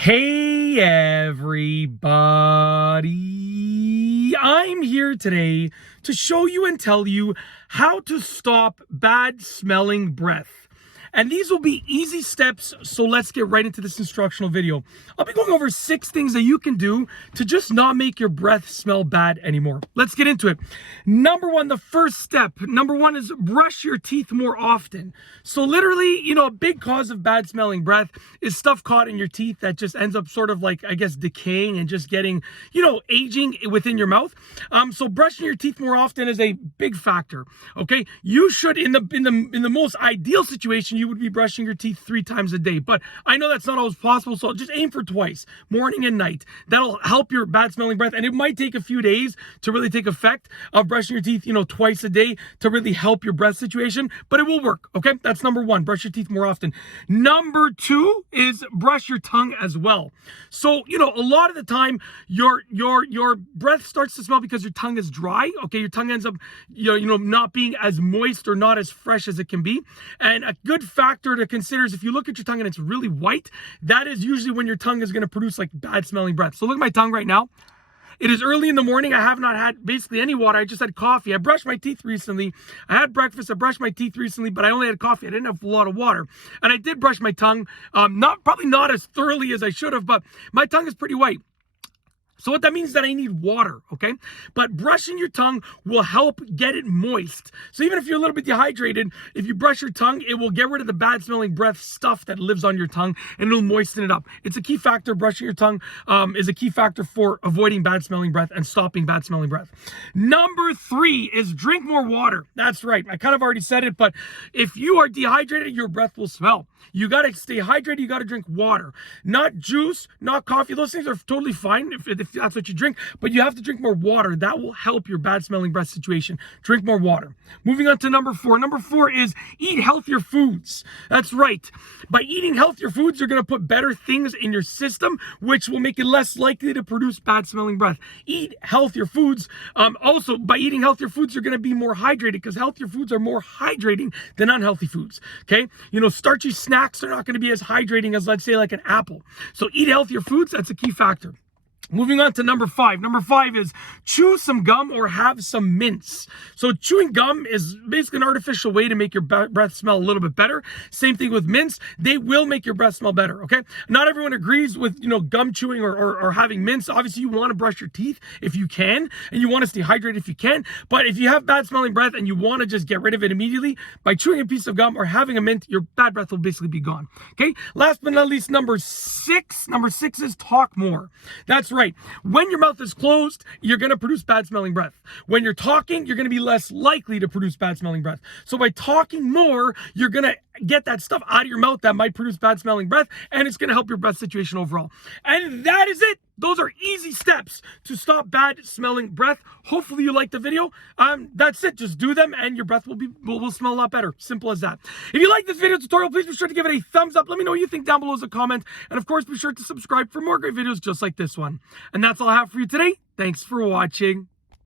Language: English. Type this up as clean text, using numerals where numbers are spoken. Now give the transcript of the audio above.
Hey everybody, I'm here today to show you and tell you how to stop bad smelling breath. And these will be easy steps, so let's get right into this instructional video. I'll be going over 6 things that you can do to just not make your breath smell bad anymore. Let's get into it. Number 1, the first step, number 1 is brush your teeth more often. So literally, a big cause of bad smelling breath is stuff caught in your teeth that just ends up sort of like, decaying and just getting, aging within your mouth. So brushing your teeth more often is a big factor, okay? You should, in the most ideal situation, you would be brushing your teeth 3 times a day. But I know that's not always possible, so just aim for twice, morning and night. That'll help your bad smelling breath. And it might take a few days to really take effect of brushing your teeth, twice a day to really help your breath situation, but it will work, okay? That's number 1, brush your teeth more often. Number 2 is brush your tongue as well. So, a lot of the time your breath starts to smell because your tongue is dry, okay? Your tongue ends up, not being as moist or not as fresh as it can be. And a good factor to consider is if you look at your tongue and it's really white, that is usually when your tongue is going to produce like bad smelling breath. So look at my tongue right now. It is early in the morning. I have not had basically any water. I just had coffee. I brushed my teeth recently. I had breakfast. I brushed my teeth recently, but I only had coffee. I didn't have a lot of water. And I did brush my tongue, probably not as thoroughly as I should have, but my tongue is pretty white. So what that means is that I need water, okay? But brushing your tongue will help get it moist. So even if you're a little bit dehydrated, if you brush your tongue, it will get rid of the bad smelling breath stuff that lives on your tongue and it'll moisten it up. It's a key factor. Brushing your tongue is a key factor for avoiding bad smelling breath and stopping bad smelling breath. Number 3 is drink more water. That's right. I kind of already said it, but if you are dehydrated, your breath will smell. You got to stay hydrated. You got to drink water, not juice, not coffee. Those things are totally fine if that's what you drink, but you have to drink more water. That will help your bad smelling breath situation. Drink more water. Moving on to number 4. Number 4 is eat healthier foods. That's right. By eating healthier foods, you're going to put better things in your system, which will make it less likely to produce bad smelling breath. Eat healthier foods. Also, by eating healthier foods, you're going to be more hydrated because healthier foods are more hydrating than unhealthy foods. Okay? Starchy snacks are not going to be as hydrating as, let's say, like an apple. So eat healthier foods. That's a key factor. Moving on to number 5. Number 5 is chew some gum or have some mints. So chewing gum is basically an artificial way to make your breath smell a little bit better. Same thing with mints. They will make your breath smell better, okay? Not everyone agrees with, gum chewing or having mints. Obviously, you want to brush your teeth if you can, and you want to stay hydrated if you can. But if you have bad smelling breath and you want to just get rid of it immediately, by chewing a piece of gum or having a mint, your bad breath will basically be gone, okay? Last but not least, number 6. Number 6 is talk more. That's right. When your mouth is closed, you're going to produce bad smelling breath. When you're talking, you're going to be less likely to produce bad smelling breath. So by talking more, you're going to get that stuff out of your mouth that might produce bad smelling breath, and it's going to help your breath situation overall. And that is it. Those are easy steps to stop bad smelling breath. Hopefully you liked the video. That's it. Just do them and your breath will smell a lot better. Simple as that. If you like this video tutorial, please be sure to give it a thumbs up. Let me know what you think down below as a comment. And of course, be sure to subscribe for more great videos just like this one. And that's all I have for you today. Thanks for watching.